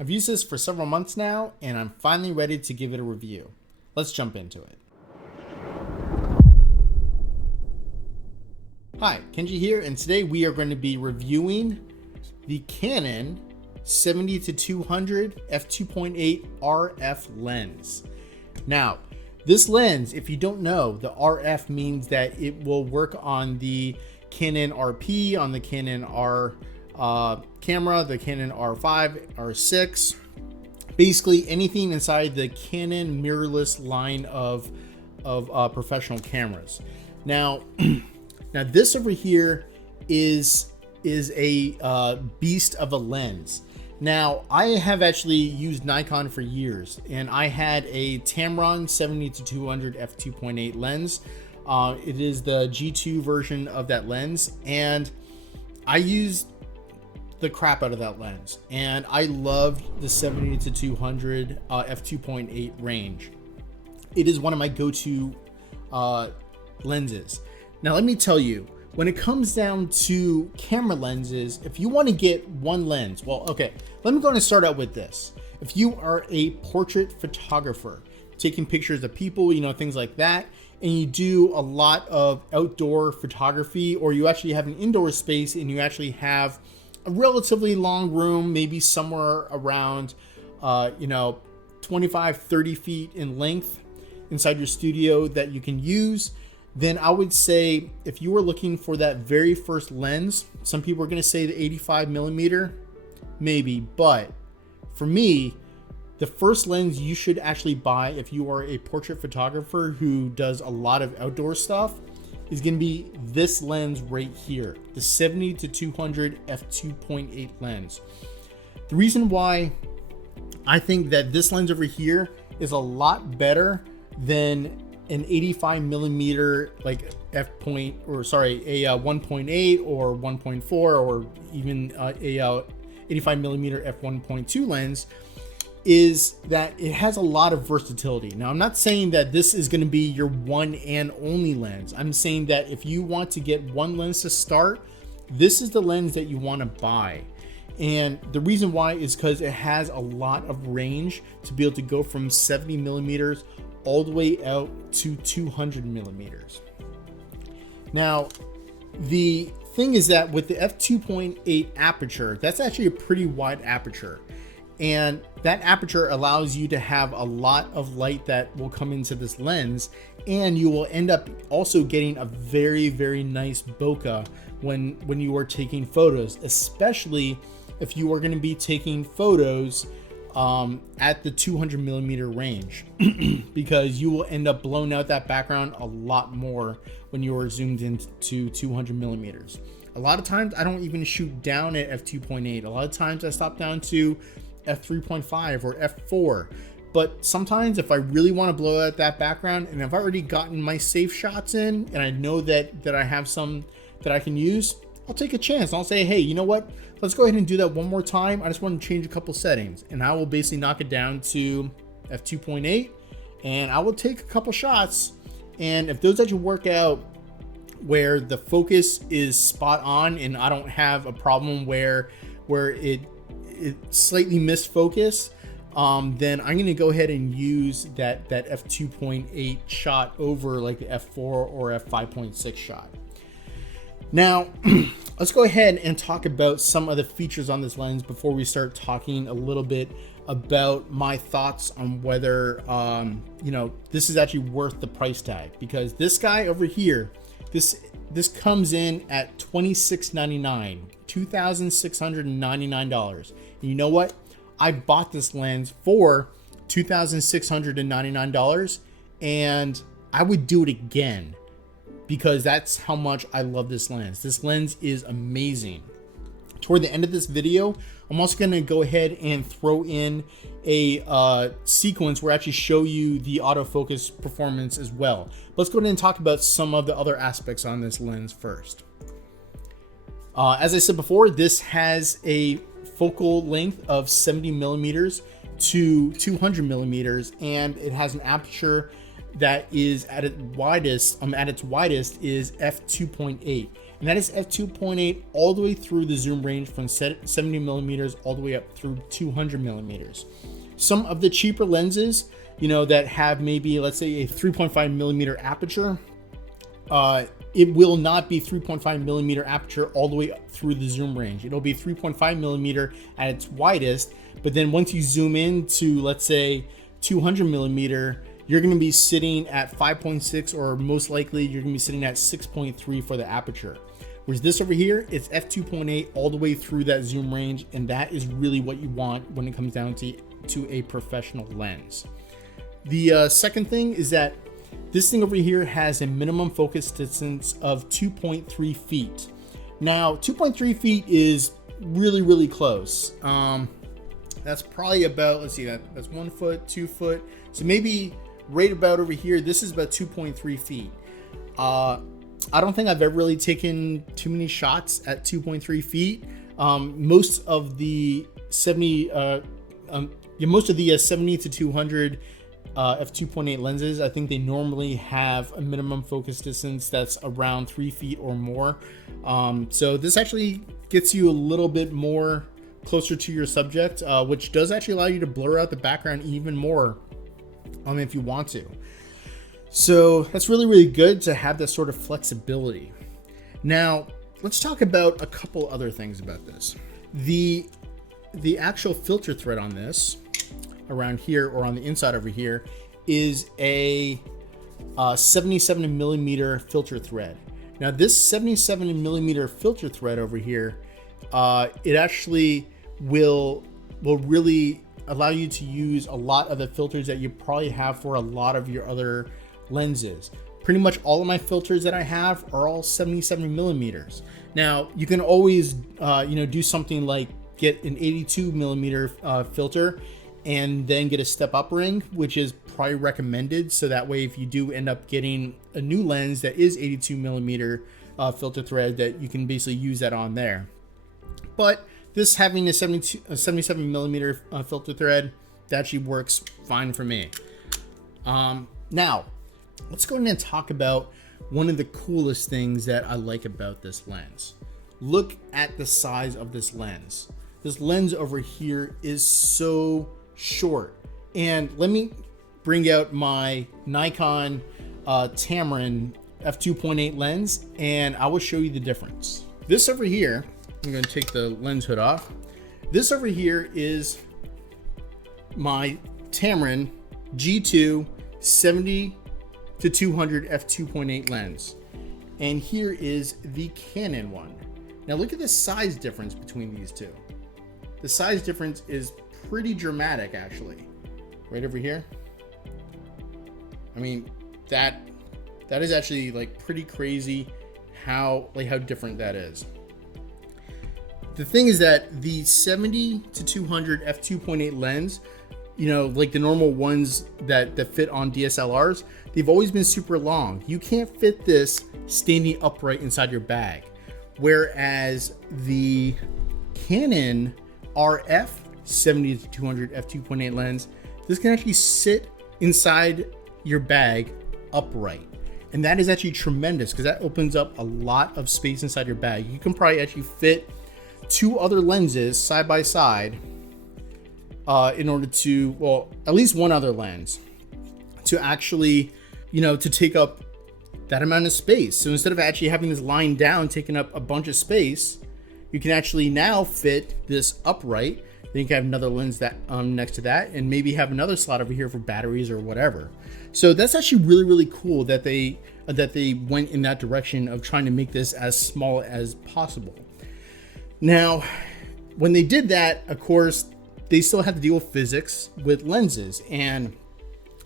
I've used this for several months now, and I'm finally ready to give it a review. Let's jump into it. Hi, Kenji here, and today we are going to be reviewing the Canon 70-200 f2.8 RF lens. Now, this lens, if you don't know, the RF means that it will work on the Canon RP, on the Canon R camera, the Canon R5, R6, basically anything inside the Canon mirrorless line of professional cameras. Now, now this over here is a beast of a lens. Now, I have actually used Nikon for years, and I had a Tamron 70-200 f2.8 lens. It is the G2 version of that lens, and I used the crap out of that lens, and I loved the 70-200 f2.8 range. It is one of my go-to lenses. Now, let me tell you, when it comes down to camera lenses, if you want to get one lens, well, okay, let me go and start out with this. If you are a portrait photographer, taking pictures of people, things like that, and you do a lot of outdoor photography, or you actually have an indoor space and you actually have a relatively long room, maybe somewhere around 25-30 feet in length inside your studio that you can use, then I would say if you were looking for that very first lens, some people are going to say the 85mm, maybe, but for me, the first lens you should actually buy if you are a portrait photographer who does a lot of outdoor stuff is going to be this lens right here, the 70-200 f2.8 lens. The reason why I think that this lens over here is a lot better than an 85mm like a 1.8 or 1.4 or even a 85mm f1.2 lens is that it has a lot of versatility. Now, I'm not saying that this is going to be your one and only lens. I'm saying that if you want to get one lens to start, this is the lens that you want to buy. And the reason why is because it has a lot of range to be able to go from 70mm all the way out to 200mm. Now, the thing is that with the f2.8 aperture, that's actually a pretty wide aperture. And that aperture allows you to have a lot of light that will come into this lens, and you will end up also getting a very, very nice bokeh when you are taking photos, especially if you are going to be taking photos at the 200mm range, because you will end up blowing out that background a lot more when you are zoomed into 200mm. A lot of times I don't even shoot down at f2.8. A lot of times I stop down to f3.5 or f4, but sometimes if I really want to blow out that background and I've already gotten my safe shots in and I know that I have some that I can use, I'll take a chance. I'll say, hey, you know what, let's go ahead and do that one more time. I just want to change a couple settings, and I will basically knock it down to f2.8 and I will take a couple shots, and if those actually work out where the focus is spot on and I don't have a problem where it slightly missed focus, then I'm going to go ahead and use that f2.8 shot over like the f4 or f5.6 shot. Now, let's go ahead and talk about some of the features on this lens before we start talking a little bit about my thoughts on whether this is actually worth the price tag, because this guy over here, this comes in at $26.99, $2,699. And you know what? I bought this lens for $2,699, and I would do it again because that's how much I love this lens. This lens is amazing. Toward the end of this video, I'm also going to go ahead and throw in a sequence where I actually show you the autofocus performance as well. Let's go ahead and talk about some of the other aspects on this lens first. As I said before, this has a focal length of 70mm to 200mm, and it has an aperture that is at its widest is f2.8. and that is f2.8 all the way through the zoom range from 70 millimeters all the way up through 200 millimeters. Some of the cheaper lenses, that have maybe, let's say, a 3.5 millimeter aperture, it will not be 3.5 millimeter aperture all the way up through the zoom range. It'll be 3.5 millimeter at its widest, but then once you zoom in to, let's say, 200 millimeter, you're going to be sitting at 5.6, or most likely you're going to be sitting at 6.3 for the aperture. Whereas this over here, it's f2.8 all the way through that zoom range, and that is really what you want when it comes down to a professional lens. The second thing is that this thing over here has a minimum focus distance of 2.3 feet. Now, 2.3 feet is really, really close. That's probably about, let's see, that's 1 foot, 2 foot. So maybe right about over here, this is about 2.3 feet. I don't think I've ever really taken too many shots at 2.3 feet. Most of the 70 to 200 f2.8 lenses, I think they normally have a minimum focus distance that's around 3 feet or more. So this actually gets you a little bit more closer to your subject, which does actually allow you to blur out the background even more if you want to. So that's really, really good to have that sort of flexibility. Now, let's talk about a couple other things about this. The actual filter thread on this, around here or on the inside over here, is a 77 millimeter filter thread. Now, this 77 millimeter filter thread over here, it actually will really allow you to use a lot of the filters that you probably have for a lot of your other lenses. Pretty much all of my filters that I have are all 77 millimeters. Now, you can always do something like get an 82 millimeter filter and then get a step up ring, which is probably recommended. So that way, if you do end up getting a new lens that is 82 millimeter filter thread, that you can basically use that on there. But this having a 77 millimeter filter thread, that actually works fine for me. Now, let's go ahead and talk about one of the coolest things that I like about this lens. Look at the size of this lens. This lens over here is so short. And let me bring out my Nikon Tamron f2.8 lens, and I will show you the difference. This over here, I'm going to take the lens hood off. This over here is my Tamron G2 70 to 200 f2.8 lens. And here is the Canon one. Now look at the size difference between these two. The size difference is pretty dramatic, actually. Right over here. I mean, that is actually like pretty crazy how different that is. The thing is that the 70 to 200 f2.8 lens, like the normal ones that fit on DSLRs, they've always been super long. You can't fit this standing upright inside your bag. Whereas the Canon RF 70 to 200 f2.8 lens, this can actually sit inside your bag upright. And that is actually tremendous because that opens up a lot of space inside your bag. You can probably actually fit 2 other lenses side by side in order to, well, at least one other lens to actually, to take up that amount of space. So instead of actually having this lying down, taking up a bunch of space, you can actually now fit this upright. Then you can have another lens that next to that, and maybe have another slot over here for batteries or whatever. So that's actually really, really cool that they went in that direction of trying to make this as small as possible. Now, when they did that, of course, they still had to deal with physics with lenses. And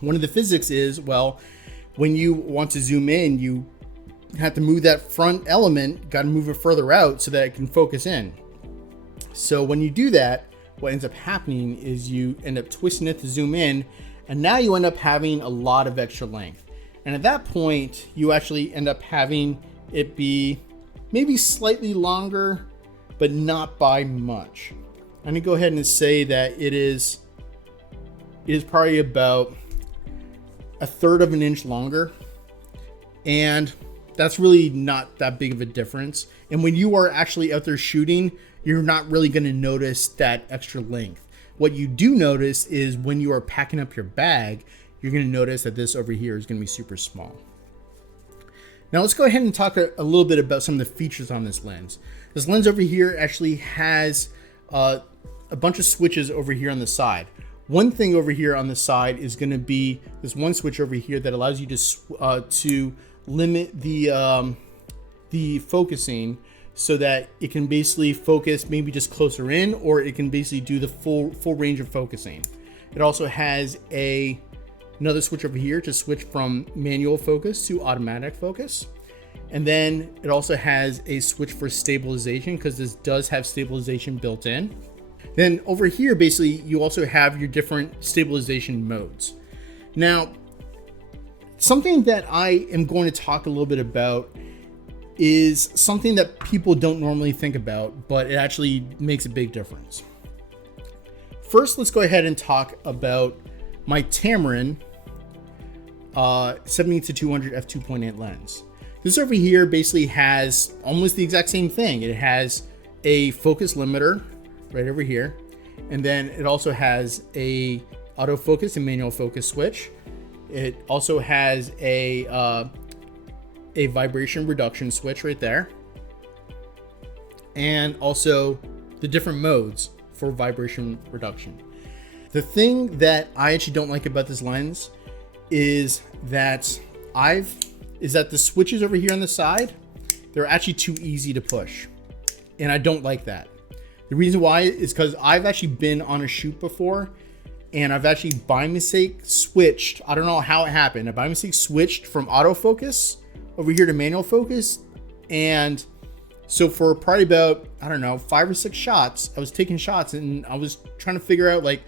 one of the physics is, well, when you want to zoom in, you have to move that front element, got to move it further out so that it can focus in. So when you do that, what ends up happening is you end up twisting it to zoom in, and now you end up having a lot of extra length. And at that point, you actually end up having it be maybe slightly longer, but not by much. I'm gonna go ahead and say that it is probably about 1/3 of an inch longer. And that's really not that big of a difference. And when you are actually out there shooting, you're not really going to notice that extra length. What you do notice is when you are packing up your bag, you're going to notice that this over here is going to be super small. Now let's go ahead and talk a little bit about some of the features on this lens. This lens over here actually has a bunch of switches over here on the side. One thing over here on the side is going to be this one switch over here that allows you to limit the focusing, so that it can basically focus maybe just closer in, or it can basically do the full range of focusing. It also has another switch over here to switch from manual focus to automatic focus. And then it also has a switch for stabilization, because this does have stabilization built in. Then over here, basically, you also have your different stabilization modes. Now, something that I am going to talk a little bit about is something that people don't normally think about, but it actually makes a big difference. First, let's go ahead and talk about my Tamron 70-200 F2.8 lens. This over here basically has almost the exact same thing. It has a focus limiter right over here, and then it also has a autofocus and manual focus switch. It also has a vibration reduction switch right there, and also the different modes for vibration reduction. The thing that I actually don't like about this lens is that the switches over here on the side, they're actually too easy to push, and I don't like that. The reason why is because I've actually been on a shoot before, and I've actually by mistake switched. I don't know how it happened. I by mistake switched from autofocus over here to manual focus, and so for probably about, I don't know, 5 or 6 shots, I was taking shots and I was trying to figure out like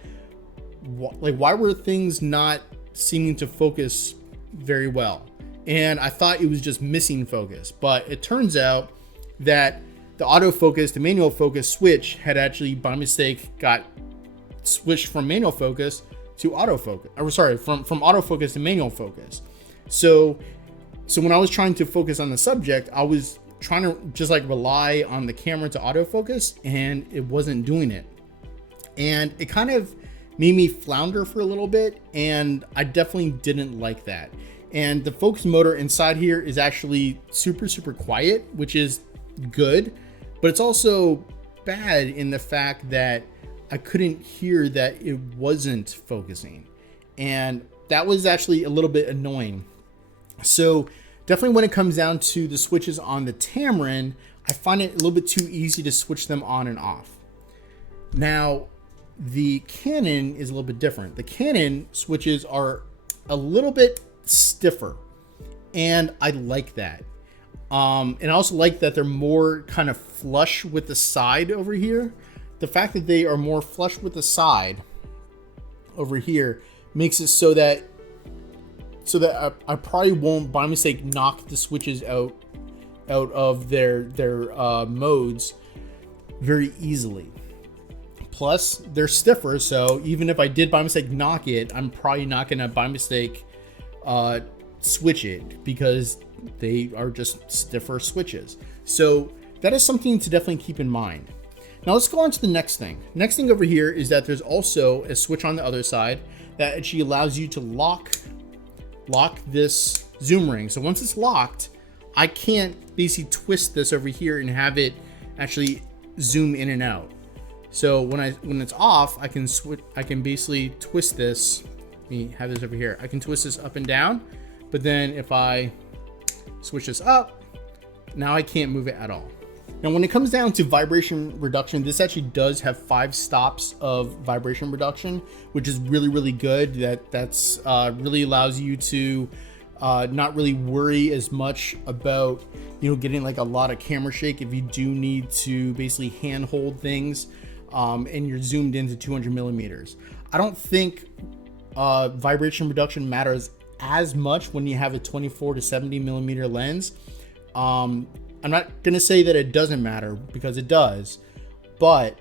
why were things not seeming to focus very well, and I thought it was just missing focus. But it turns out that the autofocus to manual focus switch had actually by mistake got switched from manual focus to autofocus, or sorry, from autofocus to manual focus. So when I was trying to focus on the subject, I was trying to just like rely on the camera to autofocus, and it wasn't doing it. And it kind of made me flounder for a little bit, and I definitely didn't like that. And the focus motor inside here is actually super, super quiet, which is good, but it's also bad in the fact that I couldn't hear that it wasn't focusing. And that was actually a little bit annoying. So definitely when it comes down to the switches on the Tamron, I find it a little bit too easy to switch them on and off. Now, the Canon is a little bit different. The Canon switches are a little bit stiffer, and I like that. And I also like that they're more kind of flush with the side over here. The fact that they are more flush with the side over here makes it so that I probably won't by mistake knock the switches out of their modes very easily. Plus, they're stiffer, so even if I did by mistake knock it, I'm probably not gonna by mistake switch it, because they are just stiffer switches. So that is something to definitely keep in mind. Now let's go on to the next thing. Next thing over here is that there's also a switch on the other side that actually allows you to lock this zoom ring. So once it's locked, I can't basically twist this over here and have it actually zoom in and out. So when it's off, I can basically twist this. Let me have this over here. I can twist this up and down, but then if I switch this up, now I can't move it at all. Now, when it comes down to vibration reduction, this actually does have 5 stops of vibration reduction, which is really, really good. That's really allows you to not really worry as much about, getting like a lot of camera shake if you do need to basically hand hold things, and you're zoomed into 200 millimeters. I don't think vibration reduction matters as much when you have a 24 to 70 millimeter lens. I'm not gonna say that it doesn't matter, because it does, but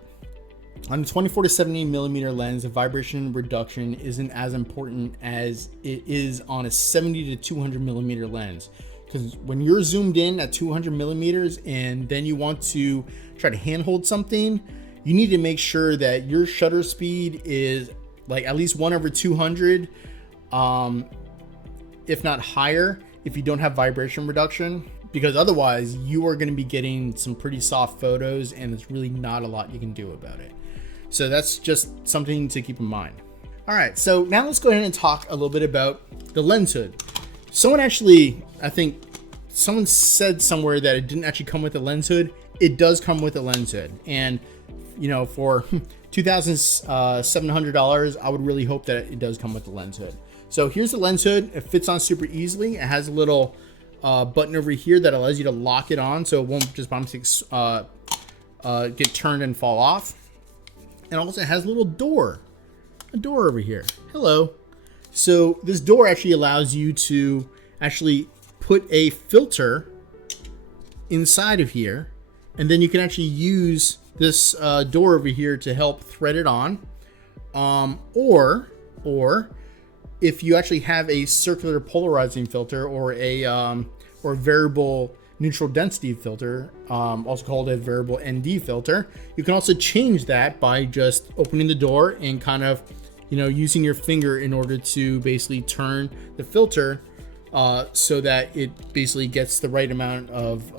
on a 24 to 70 millimeter lens, the vibration reduction isn't as important as it is on a 70 to 200 millimeter lens, because when you're zoomed in at 200 millimeters and then you want to try to handhold something, you need to make sure that your shutter speed is like at least 1/200, if not higher, if you don't have vibration reduction, because otherwise you are going to be getting some pretty soft photos and there's really not a lot you can do about it. So that's just something to keep in mind. All right, so now let's go ahead and talk a little bit about the lens hood. Someone actually, I think someone said somewhere that it didn't actually come with a lens hood. It does come with a lens hood. And, you know, for $2,700, I would really hope that it does come with the lens hood. So here's the lens hood. It fits on super easily. It has a little button over here that allows you to lock it on so it won't just get turned and fall off. And also it has a little door. A door over here. Hello. So this door actually allows you to actually put a filter inside of here, and then you can actually use this door over here to help thread it on, or if you actually have a circular polarizing filter or a variable neutral density filter, also called a variable ND filter, you can also change that by just opening the door and kind of, you know, using your finger in order to basically turn the filter so that it basically gets the right amount of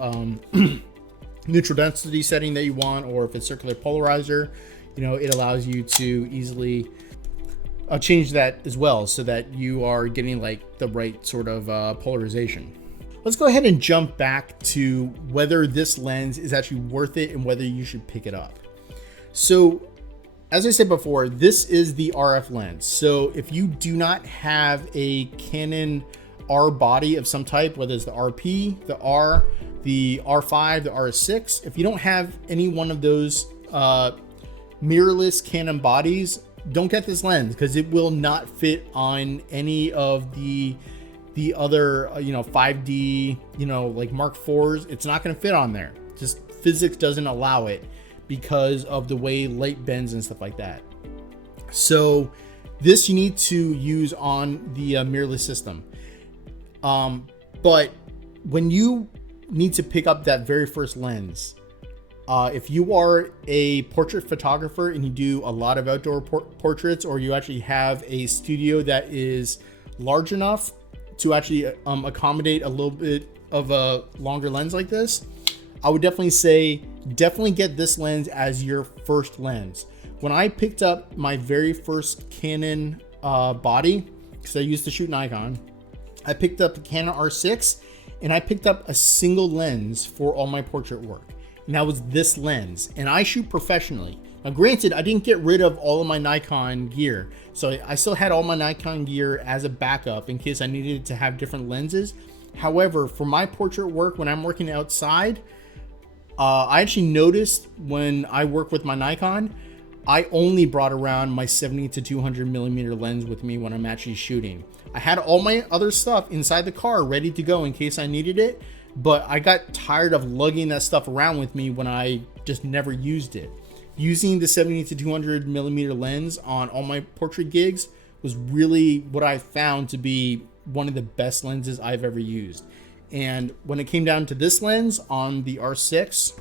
neutral density setting that you want, or if it's circular polarizer, you know, it allows you to easily change that as well so that you are getting like the right sort of polarization. Let's go ahead and jump back to whether this lens is actually worth it and whether you should pick it up. So as I said before, this is the RF lens. So if you do not have a Canon R body of some type, whether it's the RP, the R, the R5, the R6, if you don't have any one of those mirrorless Canon bodies, don't get this lens because it will not fit on any of the other, you know, 5D, you know, like Mark IVs. It's not going to fit on there. Just physics doesn't allow it because of the way light bends and stuff like that. So this you need to use on the mirrorless system. But when you need to pick up that very first lens, if you are a portrait photographer and you do a lot of outdoor portraits, or you actually have a studio that is large enough to actually accommodate a little bit of a longer lens like this, I would definitely say get this lens as your first lens. When I picked up my very first Canon body, because I used to shoot Nikon, I picked up the Canon R6 and I picked up a single lens for all my portrait work. And that was this lens, and I shoot professionally. Now granted, I didn't get rid of all of my Nikon gear, so I still had all my Nikon gear as a backup in case I needed to have different lenses. However, for my portrait work, when I'm working outside, I actually noticed when I work with my Nikon, I only brought around my 70 to 200 millimeter lens with me when I'm actually shooting. I had all my other stuff inside the car ready to go in case I needed it, but I got tired of lugging that stuff around with me when I just never used it. Using the 70 to 200 millimeter lens on all my portrait gigs was really what I found to be one of the best lenses I've ever used. And when it came down to this lens on the R6,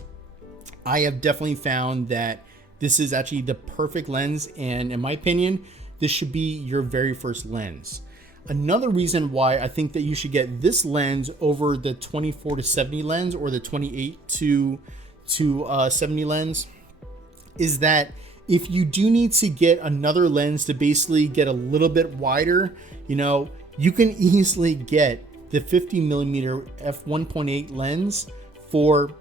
I have definitely found that this is actually the perfect lens, and in my opinion, this should be your very first lens. Another reason why I think that you should get this lens over the 24 to 70 lens or the 28 to 70 lens is that if you do need to get another lens to basically get a little bit wider, you know, you can easily get the 50 millimeter f1.8 lens for,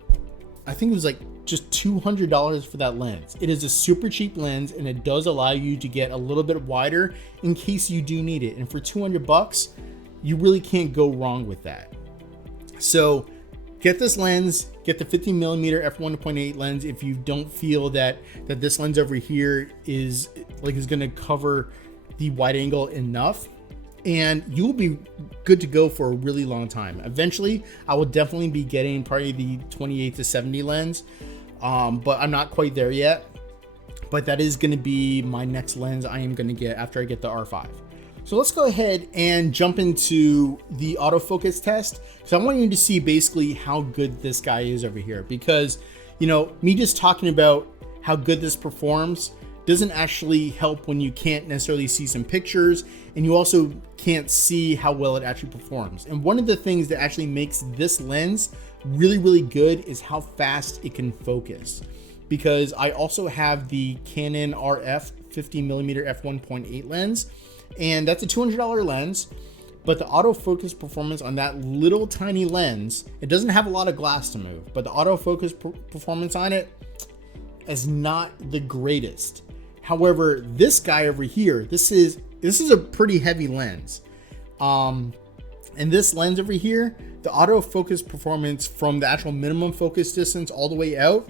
I think it was like just $200 for that lens. It is a super cheap lens, and it does allow you to get a little bit wider in case you do need it. And for 200 bucks, you really can't go wrong with that. So get this lens, get the 50 millimeter f1.8 lens if you don't feel that this lens over here is going to cover the wide angle enough, and you'll be good to go for a really long time. Eventually, I will definitely be getting probably the 28 to 70 lens, but I'm not quite there yet. But that is going to be my next lens I am going to get after I get the R5. So let's go ahead and jump into the autofocus test, because I want you to see basically how good this guy is over here. Because, you know, me just talking about how good this performs doesn't actually help when you can't necessarily see some pictures, and you also can't see how well it actually performs. And one of the things that actually makes this lens really, really good is how fast it can focus. Because I also have the Canon RF 50mm f1.8 lens, and that's a $200 lens, but the autofocus performance on that little tiny lens, it doesn't have a lot of glass to move, but the autofocus performance on it is not the greatest. However, this guy over here, this is a pretty heavy lens. And this lens over here, the autofocus performance from the actual minimum focus distance all the way out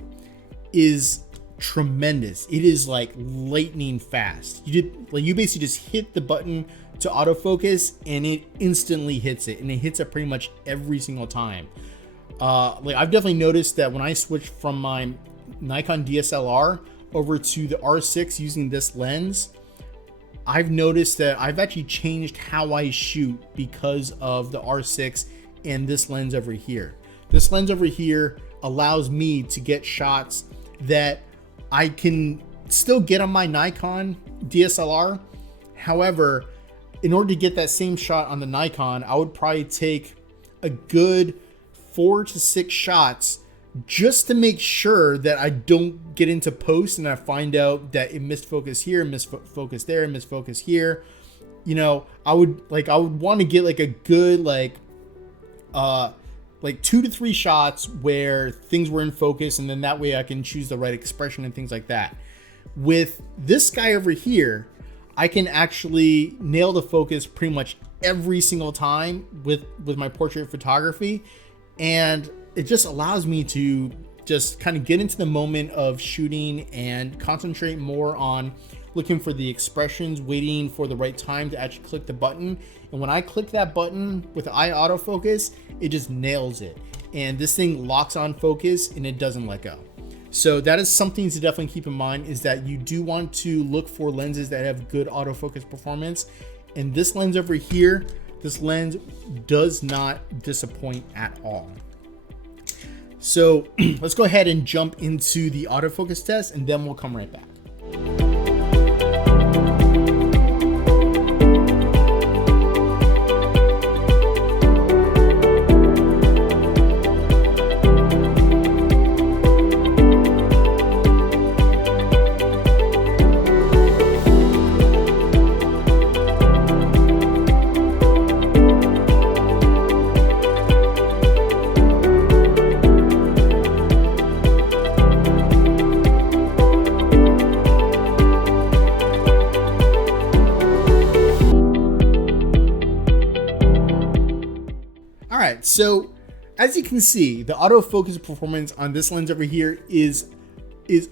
is tremendous. It is like lightning fast. You basically just hit the button to autofocus and it instantly hits it, and it hits it pretty much every single time. Like I've definitely noticed that when I switch from my Nikon DSLR over to the R6 using this lens, I've noticed that I've actually changed how I shoot because of the R6 and this lens over here. This lens over here allows me to get shots that I can still get on my Nikon DSLR. However, in order to get that same shot on the Nikon, I would probably take a good 4 to 6 shots just to make sure that I don't get into post and I find out that it missed focus here, missed focus there, missed focus here. You know, I would want to get like a good like 2 to 3 shots where things were in focus, and then that way I can choose the right expression and things like that. With this guy over here, I can actually nail the focus pretty much every single time with my portrait photography, and it just allows me to just kind of get into the moment of shooting and concentrate more on looking for the expressions, waiting for the right time to actually click the button. And when I click that button with eye autofocus, it just nails it. And this thing locks on focus and it doesn't let go. So that is something to definitely keep in mind, is that you do want to look for lenses that have good autofocus performance. And this lens over here, this lens does not disappoint at all. So let's go ahead and jump into the autofocus test, and then we'll come right back. So as you can see, the autofocus performance on this lens over here is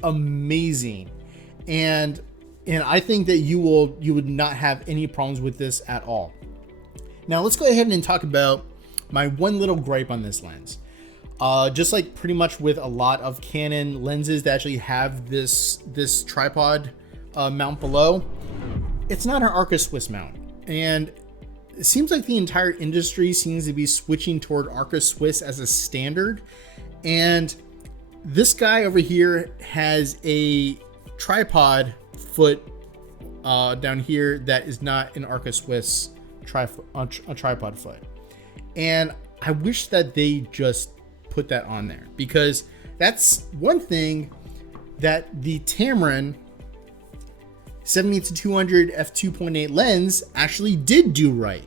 amazing, and I think that you would not have any problems with this at all. Now let's go ahead and talk about my one little gripe on this lens. Just like pretty much with a lot of Canon lenses that actually have this tripod mount below, it's not an Arca Swiss mount, and it seems like the entire industry seems to be switching toward Arca Swiss as a standard. And this guy over here has a tripod foot down here that is not an Arca Swiss tripod foot. And I wish that they just put that on there, because that's one thing that the Tamron 70-200 f2.8 lens actually did do right.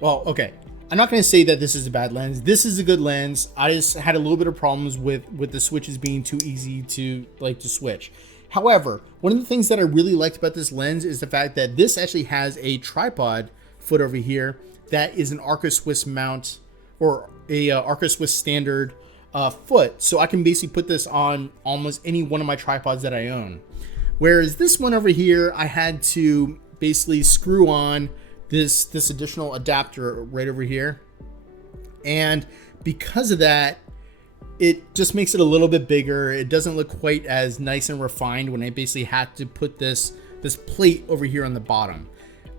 Well, okay, I'm not going to say that this is a bad lens. This is a good lens. I just had a little bit of problems with the switches being too easy to switch. However, one of the things that I really liked about this lens is the fact that this actually has a tripod foot over here that is an Arca Swiss mount, or a Arca Swiss standard foot. So I can basically put this on almost any one of my tripods that I own. Whereas this one over here, I had to basically screw on this additional adapter right over here. And because of that, it just makes it a little bit bigger. It doesn't look quite as nice and refined when I basically had to put this plate over here on the bottom.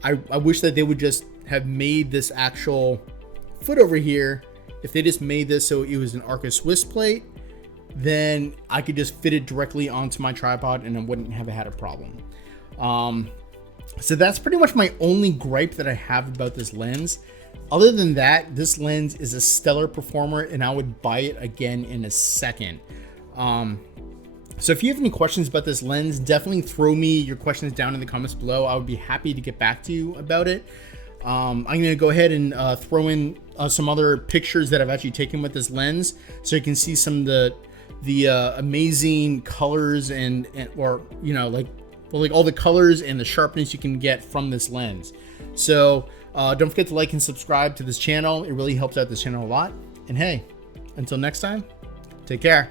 I wish that they would just have made this actual foot over here. If they just made this so it was an Arca Swiss plate, then I could just fit it directly onto my tripod and I wouldn't have had a problem. So that's pretty much my only gripe that I have about this lens. Other than that, this lens is a stellar performer and I would buy it again in a second. So if you have any questions about this lens, definitely throw me your questions down in the comments below. I would be happy to get back to you about it. I'm going to go ahead and throw in some other pictures that I've actually taken with this lens, so you can see some of the amazing colors and or, you know, like all the colors and the sharpness you can get from this lens. So don't forget to like and subscribe to this channel. It really helps out this channel a lot. And hey, until next time, take care.